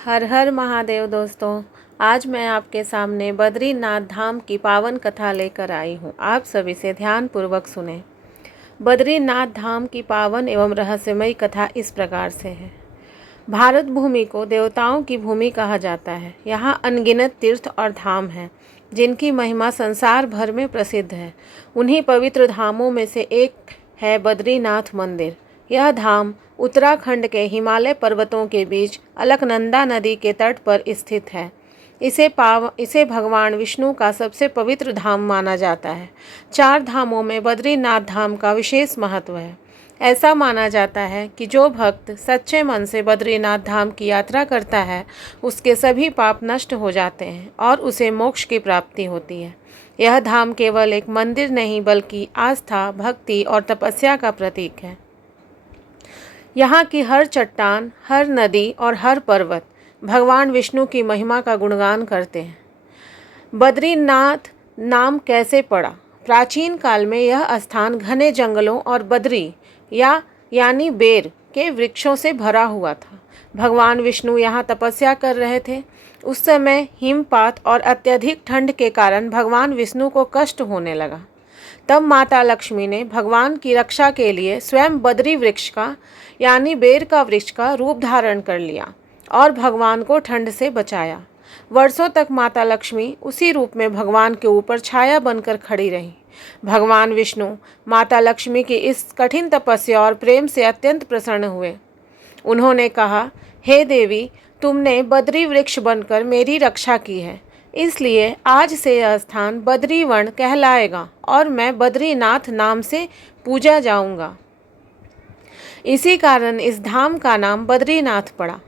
हर हर महादेव दोस्तों। आज मैं आपके सामने बद्रीनाथ धाम की पावन कथा लेकर आई हूँ। आप सभी से ध्यान पूर्वक सुने। बद्रीनाथ धाम की पावन एवं रहस्यमयी कथा इस प्रकार से है। भारत भूमि को देवताओं की भूमि कहा जाता है। यहाँ अनगिनत तीर्थ और धाम हैं जिनकी महिमा संसार भर में प्रसिद्ध है। उन्हीं पवित्र धामों में से एक है बद्रीनाथ मंदिर। यह धाम उत्तराखंड के हिमालय पर्वतों के बीच अलकनंदा नदी के तट पर स्थित है। इसे भगवान विष्णु का सबसे पवित्र धाम माना जाता है। 4 धामों में बद्रीनाथ धाम का विशेष महत्व है। ऐसा माना जाता है कि जो भक्त सच्चे मन से बद्रीनाथ धाम की यात्रा करता है उसके सभी पाप नष्ट हो जाते हैं और उसे मोक्ष की प्राप्ति होती है। यह धाम केवल एक मंदिर नहीं बल्कि आस्था, भक्ति और तपस्या का प्रतीक है। यहाँ की हर चट्टान, हर नदी और हर पर्वत भगवान विष्णु की महिमा का गुणगान करते हैं। बद्रीनाथ नाम कैसे पड़ा? प्राचीन काल में यह स्थान घने जंगलों और बद्री यानी बेर के वृक्षों से भरा हुआ था। भगवान विष्णु यहाँ तपस्या कर रहे थे। उस समय हिमपात और अत्यधिक ठंड के कारण भगवान विष्णु को कष्ट होने लगा। तब माता लक्ष्मी ने भगवान की रक्षा के लिए स्वयं बद्री वृक्ष का यानी बेर का वृक्ष का रूप धारण कर लिया और भगवान को ठंड से बचाया। वर्षों तक माता लक्ष्मी उसी रूप में भगवान के ऊपर छाया बनकर खड़ी रही। भगवान विष्णु माता लक्ष्मी की इस कठिन तपस्या और प्रेम से अत्यंत प्रसन्न हुए। उन्होंने कहा, हे देवी, तुमने बद्री वृक्ष बनकर मेरी रक्षा की है, इसलिए आज से यह स्थान बद्रीवन कहलाएगा और मैं बद्रीनाथ नाम से पूजा जाऊंगा। इसी कारण इस धाम का नाम बद्रीनाथ पड़ा।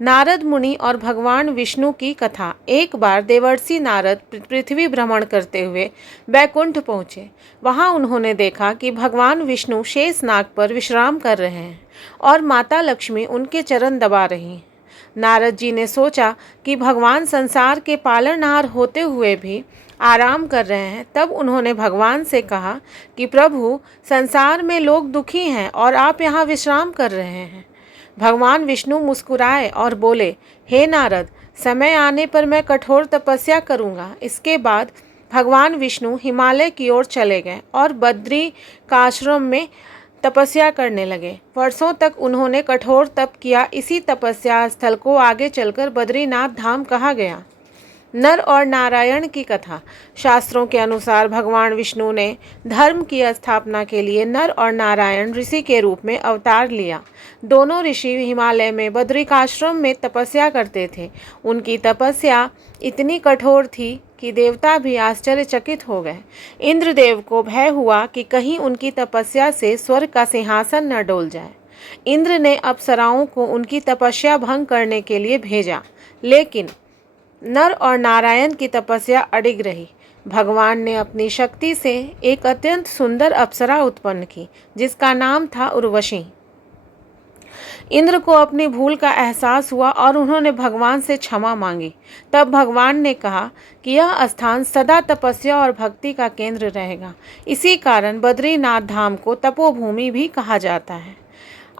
नारद मुनि और भगवान विष्णु की कथा। एक बार देवर्षि नारद पृथ्वी भ्रमण करते हुए बैकुंठ पहुँचे। वहाँ उन्होंने देखा कि भगवान विष्णु शेषनाग पर विश्राम कर रहे हैं और माता लक्ष्मी उनके चरण दबा रही हैं। नारद जी ने सोचा कि भगवान संसार के पालनहार होते हुए भी आराम कर रहे हैं। तब उन्होंने भगवान से कहा कि प्रभु, संसार में लोग दुखी हैं और आप यहाँ विश्राम कर रहे हैं। भगवान विष्णु मुस्कुराए और बोले, हे नारद, समय आने पर मैं कठोर तपस्या करूँगा। इसके बाद भगवान विष्णु हिमालय की ओर चले गए और बद्री का आश्रम में तपस्या करने लगे। वर्षों तक उन्होंने कठोर तप किया। इसी तपस्या स्थल को आगे चलकर बद्रीनाथ धाम कहा गया। नर और नारायण की कथा। शास्त्रों के अनुसार भगवान विष्णु ने धर्म की स्थापना के लिए नर और नारायण ऋषि के रूप में अवतार लिया। दोनों ऋषि हिमालय में बद्रिकाश्रम में तपस्या करते थे। उनकी तपस्या इतनी कठोर थी कि देवता भी आश्चर्यचकित हो गए। इंद्रदेव को भय हुआ कि कहीं उनकी तपस्या से स्वर्ग का सिंहासन न डोल जाए। इंद्र ने अप्सराओं को उनकी तपस्या भंग करने के लिए भेजा, लेकिन नर और नारायण की तपस्या अडिग रही। भगवान ने अपनी शक्ति से एक अत्यंत सुंदर अप्सरा उत्पन्न की जिसका नाम था उर्वशी। इंद्र को अपनी भूल का एहसास हुआ और उन्होंने भगवान से क्षमा मांगी। तब भगवान ने कहा कि यह स्थान सदा तपस्या और भक्ति का केंद्र रहेगा। इसी कारण बद्रीनाथ धाम को तपोभूमि भी कहा जाता है।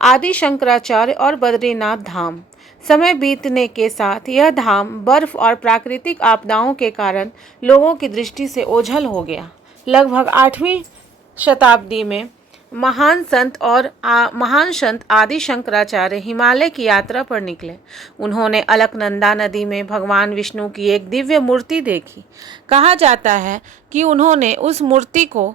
आदि शंकराचार्य और बद्रीनाथ धाम। समय बीतने के साथ यह धाम बर्फ और प्राकृतिक आपदाओं के कारण लोगों की दृष्टि से ओझल हो गया। लगभग 8वीं शताब्दी में महान संत आदि शंकराचार्य हिमालय की यात्रा पर निकले। उन्होंने अलकनंदा नदी में भगवान विष्णु की एक दिव्य मूर्ति देखी। कहा जाता है कि उन्होंने उस मूर्ति को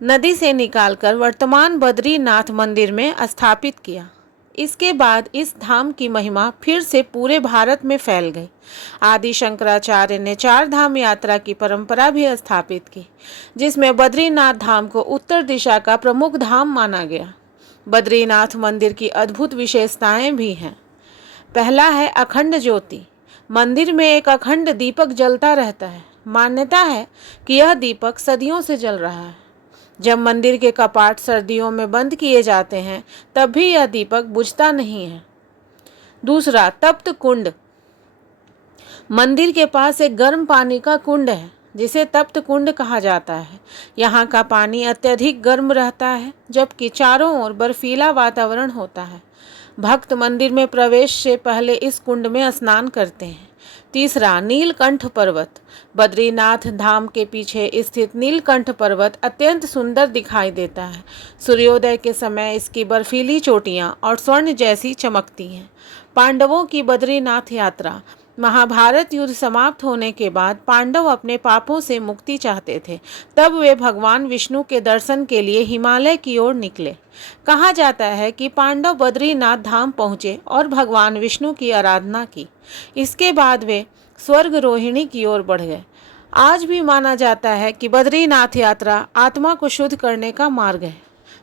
नदी से निकालकर वर्तमान बद्रीनाथ मंदिर में स्थापित किया। इसके बाद इस धाम की महिमा फिर से पूरे भारत में फैल गई। आदि शंकराचार्य ने 4 धाम यात्रा की परंपरा भी स्थापित की, जिसमें बद्रीनाथ धाम को उत्तर दिशा का प्रमुख धाम माना गया। बद्रीनाथ मंदिर की अद्भुत विशेषताएं भी हैं। पहला है अखंड ज्योति। मंदिर में एक अखंड दीपक जलता रहता है। मान्यता है कि यह दीपक सदियों से जल रहा है। जब मंदिर के कपाट सर्दियों में बंद किए जाते हैं तब भी यह दीपक बुझता नहीं है। दूसरा, तप्त कुंड। मंदिर के पास एक गर्म पानी का कुंड है जिसे तप्त कुंड कहा जाता है। यहाँ का पानी अत्यधिक गर्म रहता है जबकि चारों ओर बर्फीला वातावरण होता है। भक्त मंदिर में प्रवेश से पहले इस कुंड में स्नान करते हैं। तीसरा, नीलकंठ पर्वत। बद्रीनाथ धाम के पीछे स्थित नीलकंठ पर्वत अत्यंत सुंदर दिखाई देता है। सूर्योदय के समय इसकी बर्फीली चोटियां और स्वर्ण जैसी चमकती हैं। पांडवों की बद्रीनाथ यात्रा। महाभारत युद्ध समाप्त होने के बाद पांडव अपने पापों से मुक्ति चाहते थे। तब वे भगवान विष्णु के दर्शन के लिए हिमालय की ओर निकले। कहा जाता है कि पांडव बद्रीनाथ धाम पहुँचे और भगवान विष्णु की आराधना की। इसके बाद वे स्वर्ग रोहिणी की ओर बढ़ गए। आज भी माना जाता है कि बद्रीनाथ यात्रा आत्मा को शुद्ध करने का मार्ग है।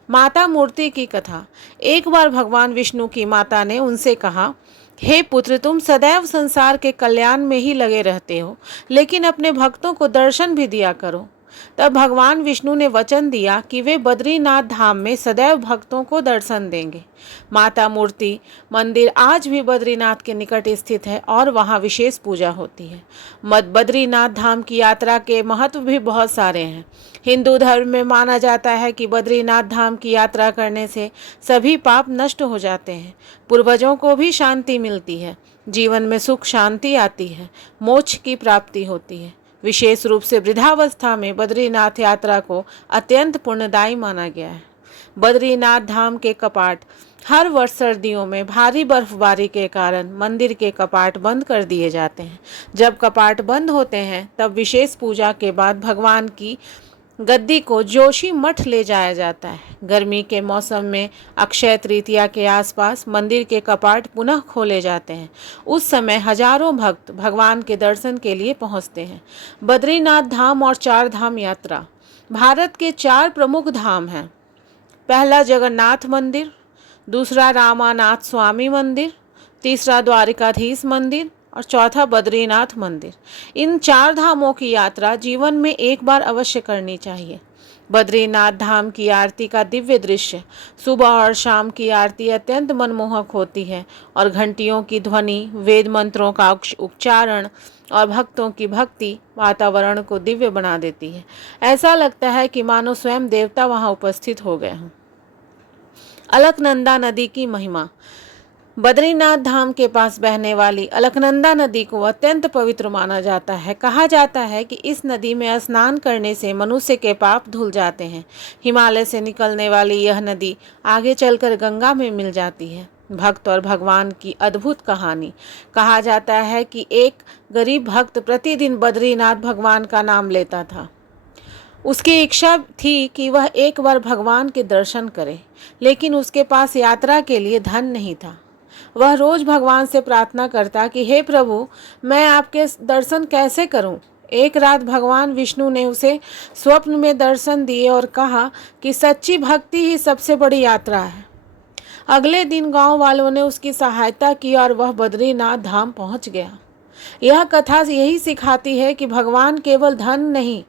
माता मूर्ति की कथा। एक बार भगवान विष्णु की माता ने उनसे कहा, हे पुत्र, तुम सदैव संसार के कल्याण में ही लगे रहते हो, लेकिन अपने भक्तों को दर्शन भी दिया करो। तब भगवान विष्णु ने वचन दिया कि वे बद्रीनाथ धाम में सदैव भक्तों को दर्शन देंगे। माता मूर्ति मंदिर आज भी बद्रीनाथ के निकट स्थित है और वहाँ विशेष पूजा होती है। बद्रीनाथ धाम की यात्रा के महत्व भी बहुत सारे हैं। हिंदू धर्म में माना जाता है कि बद्रीनाथ धाम की यात्रा करने से सभी पाप नष्ट हो जाते हैं, पूर्वजों को भी शांति मिलती है, जीवन में सुख शांति आती है, मोक्ष की प्राप्ति होती है। विशेष रूप से वृद्धावस्था में बद्रीनाथ यात्रा को अत्यंत पुण्यदायी माना गया है। बद्रीनाथ धाम के कपाट। हर वर्ष सर्दियों में भारी बर्फबारी के कारण मंदिर के कपाट बंद कर दिए जाते हैं। जब कपाट बंद होते हैं तब विशेष पूजा के बाद भगवान की गद्दी को जोशी मठ ले जाया जाता है। गर्मी के मौसम में अक्षय तृतीया के आसपास मंदिर के कपाट पुनः खोले जाते हैं। उस समय हजारों भक्त भगवान के दर्शन के लिए पहुंचते हैं। बद्रीनाथ धाम और चार धाम यात्रा। भारत के 4 प्रमुख धाम हैं। पहला जगन्नाथ मंदिर, दूसरा रामानाथ स्वामी मंदिर, तीसरा द्वारिकाधीश मंदिर और चौथा बद्रीनाथ मंदिर। इन 4 धामों की यात्रा जीवन में एक बार अवश्य करनी चाहिए। बद्रीनाथ धाम की आरती का दिव्य दृश्य। सुबह और शाम की आरती अत्यंत मनमोहक होती है और घंटियों की ध्वनि, वेद मंत्रों का उच्चारण और भक्तों की भक्ति वातावरण को दिव्य बना देती है। ऐसा लगता है कि मानो स्वयं देवता वहां उपस्थित हो गए हों। अलकनंदा नदी की महिमा। बद्रीनाथ धाम के पास बहने वाली अलकनंदा नदी को अत्यंत पवित्र माना जाता है। कहा जाता है कि इस नदी में स्नान करने से मनुष्य के पाप धुल जाते हैं। हिमालय से निकलने वाली यह नदी आगे चलकर गंगा में मिल जाती है। भक्त और भगवान की अद्भुत कहानी। कहा जाता है कि एक गरीब भक्त प्रतिदिन बद्रीनाथ भगवान का नाम लेता था। उसकी इच्छा थी कि वह एक बार भगवान के दर्शन करे, लेकिन उसके पास यात्रा के लिए धन नहीं था। वह रोज भगवान से प्रार्थना करता कि हे प्रभु, मैं आपके दर्शन कैसे करूं? एक रात भगवान विष्णु ने उसे स्वप्न में दर्शन दिए और कहा कि सच्ची भक्ति ही सबसे बड़ी यात्रा है। अगले दिन गांव वालों ने उसकी सहायता की और वह बद्रीनाथ धाम पहुंच गया। यह कथा यही सिखाती है कि भगवान केवल धन नहीं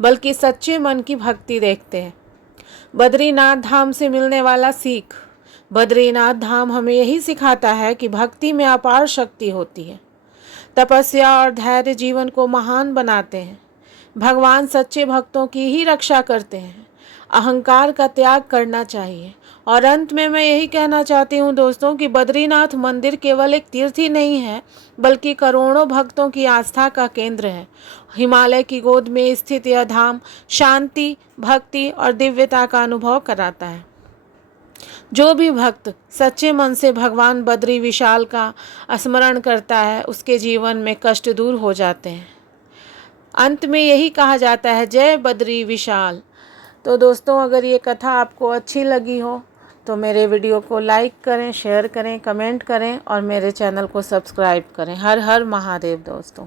बल्कि सच्चे मन की भक्ति देखते हैं। बद्रीनाथ धाम से मिलने वाला सीख। बद्रीनाथ धाम हमें यही सिखाता है कि भक्ति में अपार शक्ति होती है। तपस्या और धैर्य जीवन को महान बनाते हैं। भगवान सच्चे भक्तों की ही रक्षा करते हैं। अहंकार का त्याग करना चाहिए। और अंत में मैं यही कहना चाहती हूँ दोस्तों कि बद्रीनाथ मंदिर केवल एक तीर्थ ही नहीं है बल्कि करोड़ों भक्तों की आस्था का केंद्र है। हिमालय की गोद में स्थित यह धाम शांति, भक्ति और दिव्यता का अनुभव कराता है। जो भी भक्त सच्चे मन से भगवान बद्री विशाल का स्मरण करता है उसके जीवन में कष्ट दूर हो जाते हैं। अंत में यही कहा जाता है, जय बद्री विशाल। तो दोस्तों, अगर ये कथा आपको अच्छी लगी हो तो मेरे वीडियो को लाइक करें, शेयर करें, कमेंट करें और मेरे चैनल को सब्सक्राइब करें। हर हर महादेव दोस्तों।